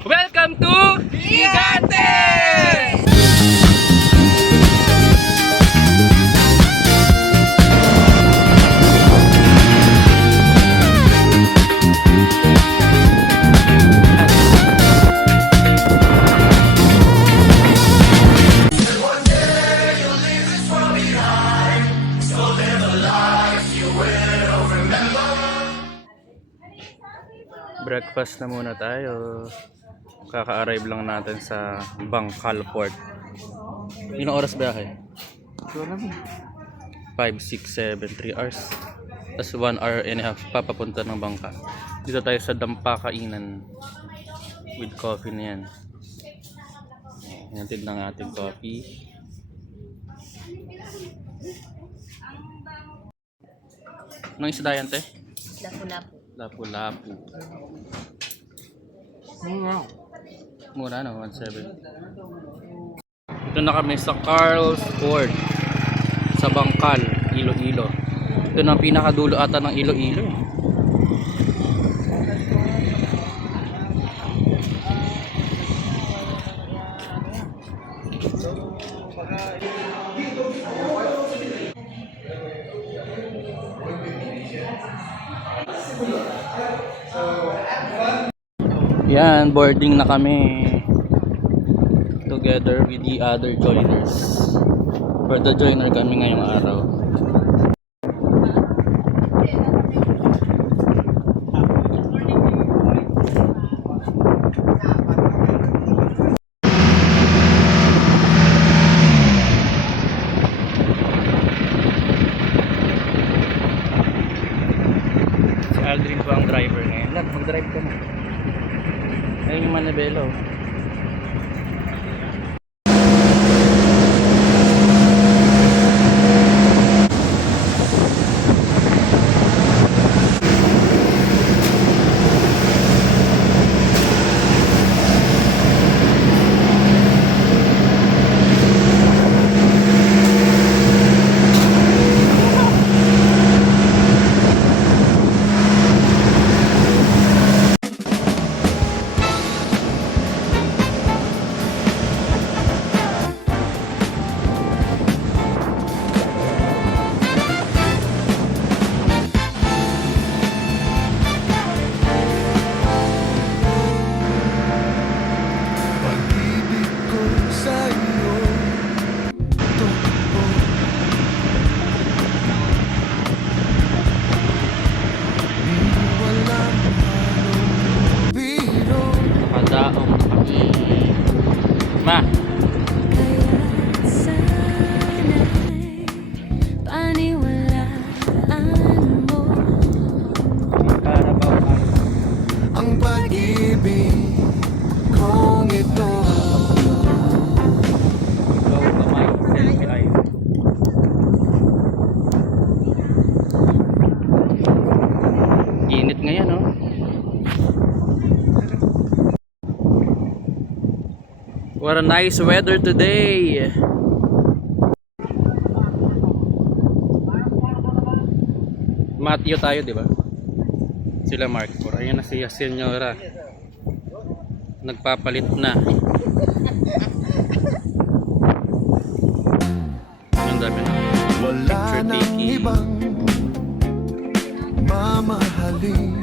Welcome to Gigante! Breakfast na muna tayo. Kaka-arrive lang natin sa Bangkal Port. Ilang oras ba kayo? 5, 6, 7, 3 hours. Tapos 1 hour and a half papapunta ng Bangka. Dito tayo sa Dampa Kainan. With coffee na yan. Hintid ng ating coffee. Anong isda yan, te? Lapu-lapu. Lapu-lapu. Mura na, 1.7. Ito na kami sa Carl's Ford sa Bangkal, Iloilo. Ito na ang pinakadulo ata ng Iloilo. Yan, boarding na kami together with the other joiners. For the joiner kami ngayong araw. Si Aldrin po ang driver ngayon. Lag, mag-drive ka na. Ayun yung Manabelo. Daong kami. Ma. Para ba ang pag-ibig kong ito? ikaw kamay selfie ay. Init ngayon, no? What a nice weather today. Matthew tayo, di ba? Sila Mark 4. Ayun na siya, Senyora. Nagpapalit na. Ang dami na. Wala Picture nang taking. ibang mamahalin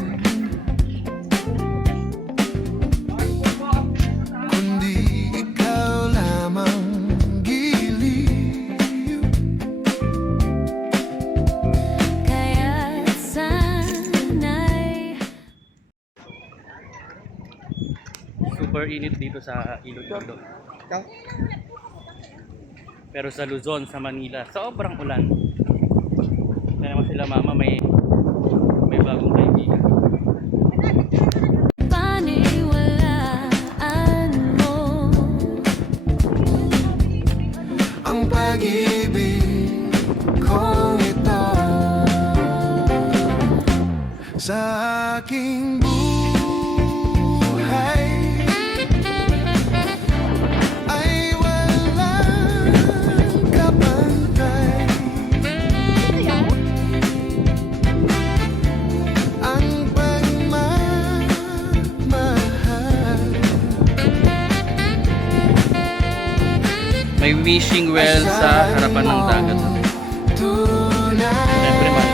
kundi ikaw lamang, giliw. Kaya sana'y Super init dito sa Iloilo. Pero sa Luzon, sa Manila, sobrang ulan. Kaya naman sila mama may bagong kaibigan. paniwalaan mo. Ang pag-ibig kong ito sa aking buhay ay walang kapantay. Ang pagmamahal May wishing well sa harapan ng dagat. Siyempre man.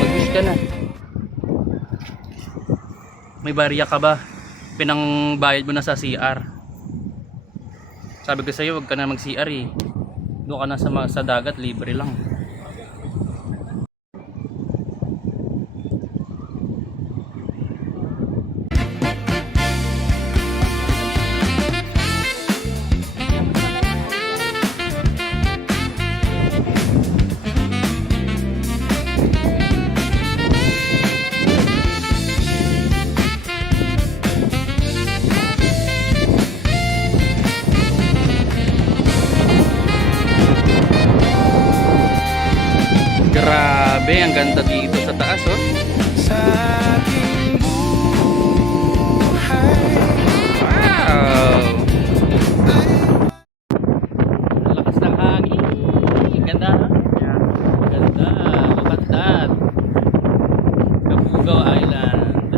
Mag-wish ka na. May barya ka ba? Pinangbayad mo na sa CR. Sabi ko sa'yo, huwag ka na mag-CR eh. Doon ka na sa dagat, libre lang. Grabe, ang ganda dito sa taas, oh. Sa aking buhay Wow! Ang lakas ng hangin. Ganda, ha? Yeah. Ganda. Look at that. Kabugao Island.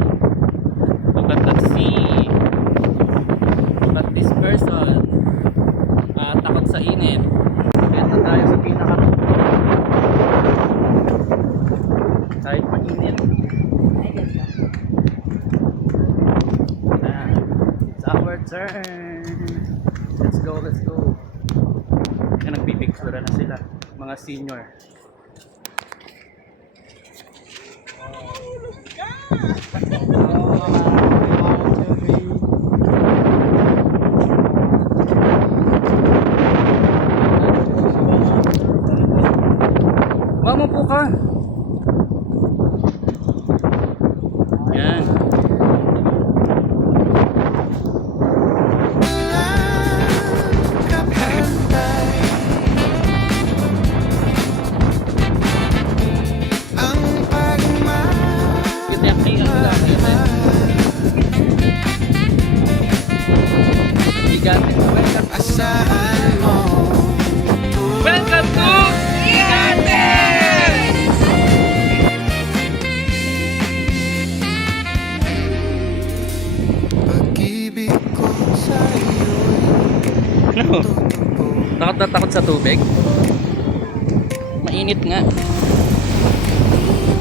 Look at that sea. Look at this person. Takot sa init. Kaya na tayo sa pinaka-tuktok. Kahit mainit. It's our turn. Let's go, let's go. Yan, nagpipicture na sila. Mga senior. Mama po ka. Yan. kapantay. Ang pagmamahal Kita yung kaya Welcome. asahan mo. Welcome to Gigantes! Pag-ibig ko sa'yo Ano? Takot na takot sa tubig? Mainit nga.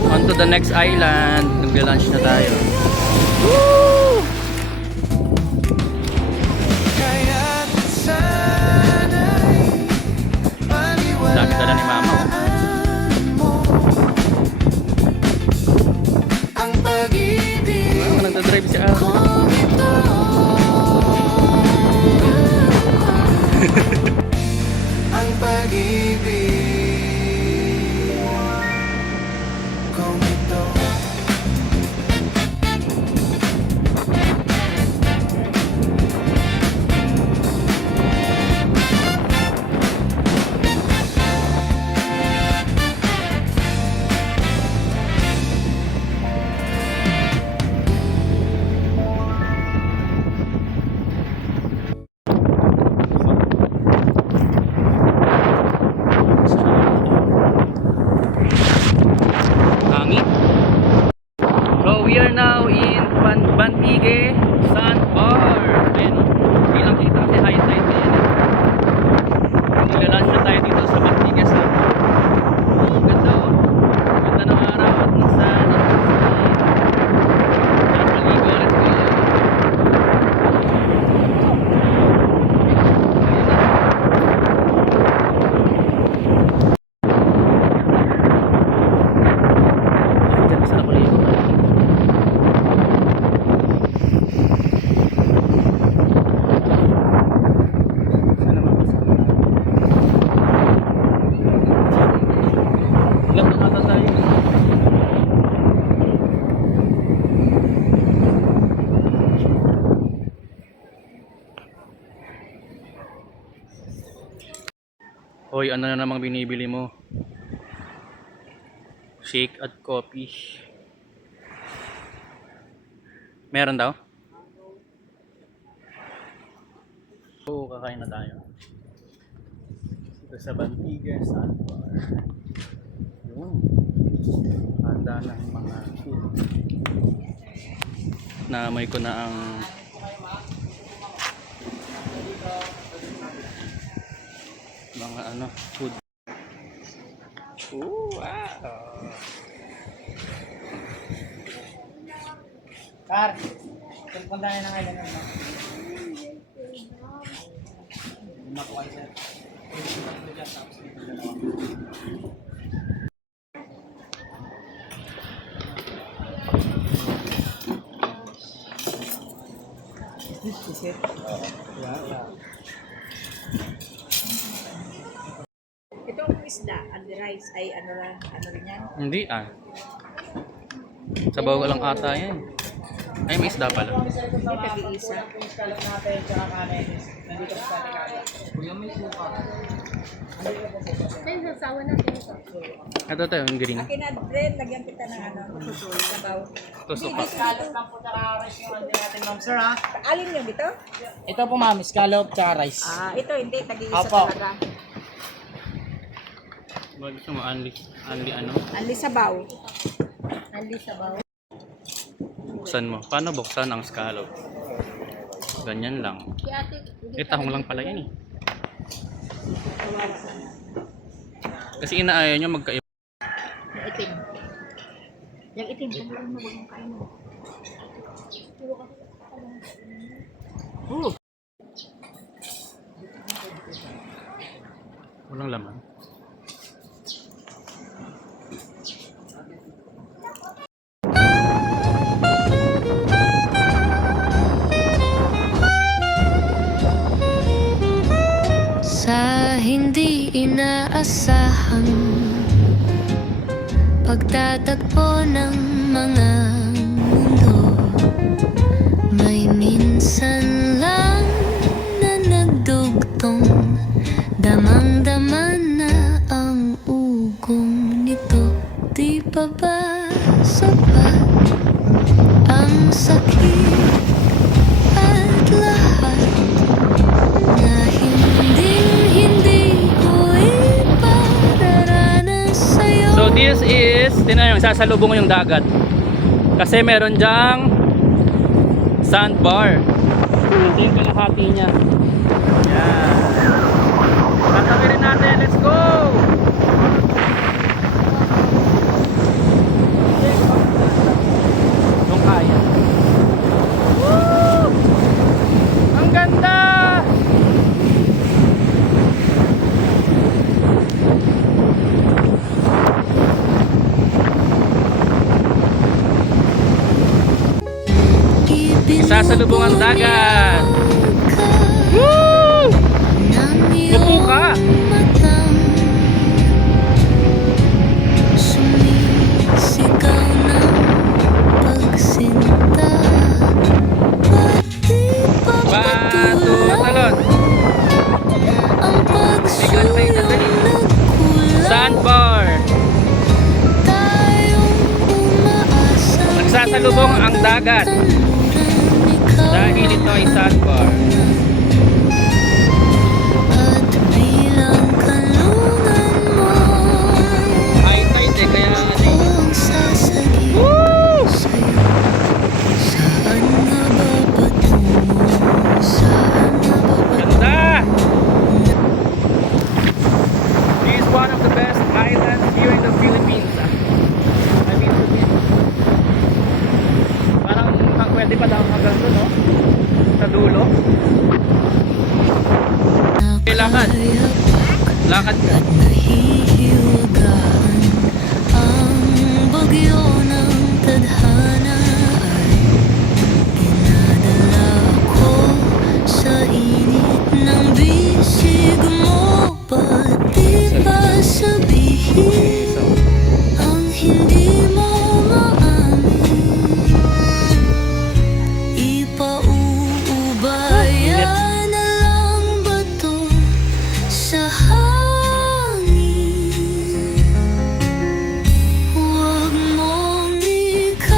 On to the next island. Nag-lunch na tayo. kaya't sana'y Dami dala ni mama. mo ang pag-ibig Oh, nagdadrive si Al. kong ito. Ang pag-ibig kong ito. Hangin. So we are now in Bantige Sandbar. Ayun, hindi lang kita kasi high tide din. Nagla-lunch na tayo dito sa Bantige Sandbar. Oh, ganda oh. Ganda ng araw at ng sun. Sarap maligo. Let's go. Diyan sa nakaligo. Sana makasama. Ilang na ata tayo? Hoy, ano na namang binibili mo? Shake at coffee. Meron daw? So, kakain na tayo. Dito sa Bantige Sandbar. Yun. Handa ng mga food. Naamoy ko na ang Mga ano, food. Ooh, wow. Kar, punta na ng island mo. Makuha sir. Is it? Itong isda, and rice ay ano rin yan? Hindi ah. Sabaw lang ata yan. Ay, may isda pala. Hindi tag-iisa. Scallop natin, tsaka kanin. Nandito po sa ating Kuya, may suka. Then, sasawa natin ito. Ito tayo, yung green. Akin na, Dren, lagyan kita ng ano, sabaw. Tusok pa. Scallop lang po, tsaka rice yung ano natin, ma'am sir ha. Alin yun dito? Ito po ma'am, scallop tsaka rice. Ito hindi, tag-iisa Opo. talaga. Bakit gusto mo? Anli ano? Anli sabaw. Anli sabaw. Buksan mo. Paano buksan ang scallop? Ganyan lang. Tahong lang pala yan eh. Kasi inaayaw nyo magkaiba. Yung itim. Yung itim, tanggalin mo, huwag mong kain mo. Walang laman. Sa hindi inaasahang pagtatagpo ng mga mundo, may minsan lang na nagdugtong, damang-dama na ang ugong nito. Di pa ba sapat ang sakit at lahat na hindi ko ipararanas sa'yo? So this is, tinan yung sasalubong yung dagat. Kasi meron dyang sandbar. Ito yung kalahati niya. Yan. Tatawirin natin. Let's go! Yung kaya. Woo! Ang ganda! Sasalubong ang dagat. Woo! Upo ka. Sumisigaw ng pagsinta. Pati pa Bato talon. ang Bigyan pa yung sandali. nagkulang. Sandbar. Tayong umaasa. Nagsasalubong ang dagat. Dahil ito ay sandbar. At bilang kanlungan mo High tide eh, kaya ano eh. ang sasagi Woo! sa'yo. Saan nga ba patungo? Saan nga ba Ganda! This is one of the best islands here in the Philippines. I mean, parang pwede pa daw hanggang doon, no? Sa dulo. Kailangan. Lakad ka. at nahihiwagaan ang bagyo ng tadhana ay dinadala ko sa init ng bisig mo. Pati ba sabihin ang hindi mo maamin? Ipauubaya na lang ba to sa hangin? Huwag mong ikatakot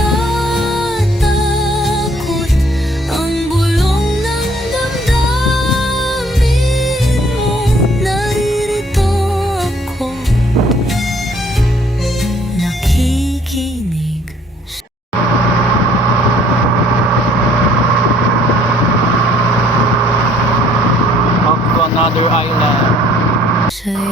ang bulong ng damdamin mo. Naririto ako, nakikinig. Off to another island. sa'yo.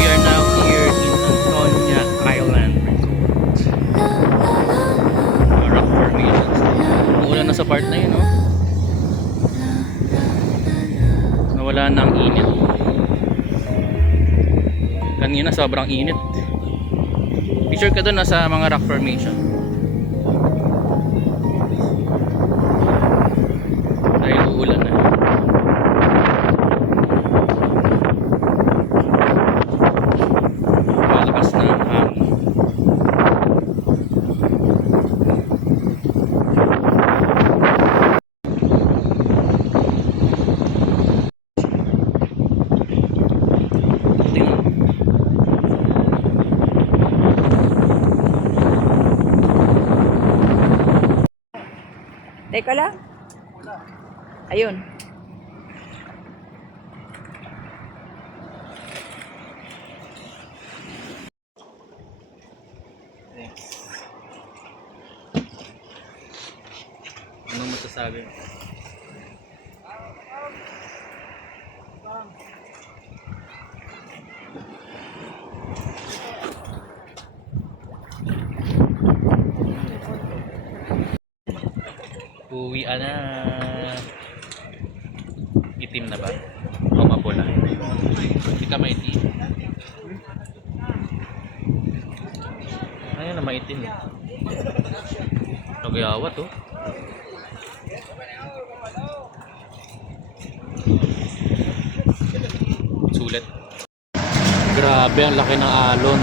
We are now here in Antonia Island Resort. Rock formations. Umuulan na sa part na yun, no? Nawala na ang init. Kanina sobrang init. Picture ka doon nasa mga rock formation. Dahil uulan na. Malakas na ang hangin. Tingnan. Teka lang. Ayun. Ano masasabi? Uwi na. Itim na ba? O mapula? Hindi ka maitim. Ayun na maitim. Nagayawat oh. Sulit. Grabe ang laki ng alon.